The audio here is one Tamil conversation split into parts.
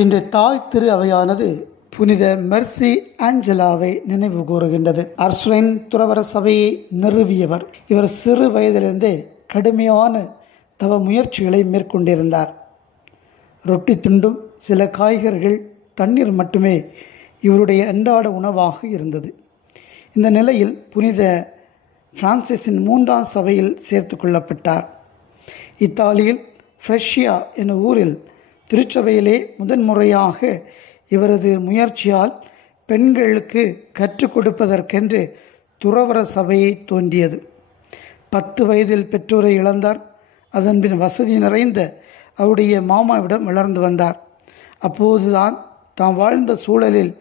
இன்று தாய் திரு அவையானது புனித மெர்சி ஆஞ்சலாவை நினைவு கூறுகின்றது. அர்சுலைன் துறவர சபையை நிறுவியவர். இவர் சிறு வயதிலிருந்தே கடுமையான தவ முயற்சிகளை மேற்கொண்டிருந்தார். ரொட்டி துண்டும் சில காய்கறிகள் தண்ணீர் மட்டுமே இவருடைய அன்றாட உணவாக இருந்தது. இந்த நிலையில் புனித பிரான்சிஸின் 3ஆம் சபையில் சேர்த்து கொள்ளப்பட்டார். இத்தாலியில் ஃப்ரெஷியா என்ற ஊரில் திருச்சபையிலே முதன்முறையாக இவரது முயற்சியால் பெண்களுக்கு கற்றுக் கொடுப்பதற்கென்று துறவர சபையை தோன்றியது. 10 வயதில் பெற்றோரை இழந்தார். அதன்பின் வசதி நிறைந்த அவருடைய மாமாவிடம் வளர்ந்து வந்தார். அப்போதுதான் தாம் வாழ்ந்த சூழலில்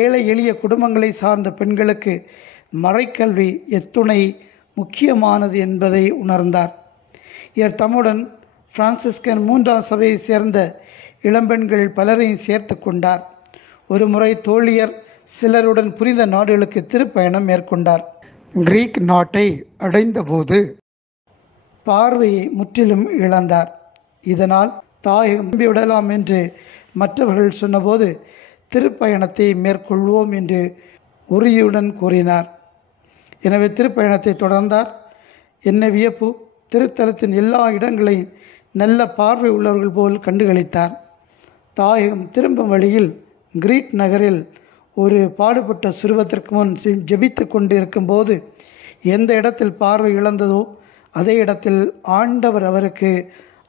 ஏழை எளிய குடும்பங்களை சார்ந்த பெண்களுக்கு மறைக்கல்வி எத்துணை முக்கியமானது என்பதை உணர்ந்தார். இவர் தம்முடன் பிரான்சிஸ்கன் 3ஆம் சபையை சேர்ந்த இளம்பெண்கள் பலரையும் சேர்த்து கொண்டார். ஒரு முறை தோழியர் சிலருடன் புனித நாடுகளுக்கு திருப்பயணம் மேற்கொண்டார். கிரீக் நாட்டை அடைந்தபோது பார்வையை முற்றிலும் இழந்தார். இதனால் தாயகம் நம்பிவிடலாம் என்று மற்றவர்கள் சொன்னபோது திருப்பயணத்தை மேற்கொள்வோம் என்று உறுதியுடன் கூறினார். எனவே திருப்பயணத்தை தொடர்ந்தார். என்ன வியப்பு! திருத்தலத்தின் எல்லா இடங்களையும் நல்ல பார்வை உள்ளவர்கள் போல் கண்டுகளித்தார். தாயகம் திரும்பும் வழியில் கிரீட் நகரில் ஒரு பாடுபட்ட சிறுவத்திற்கு முன் ஜெபித்து கொண்டு இருக்கும்போது எந்த இடத்தில் பார்வை இழந்ததோ அதே இடத்தில் ஆண்டவர் அவருக்கு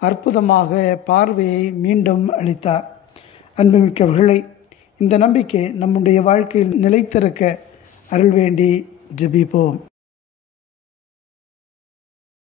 அற்புதமாக பார்வையை மீண்டும் அளித்தார். அன்புமிக்கவர்களை, இந்த நம்பிக்கை நம்முடைய வாழ்க்கையில் நிலைத்திருக்க அருள் வேண்டி ஜெபிப்போம்.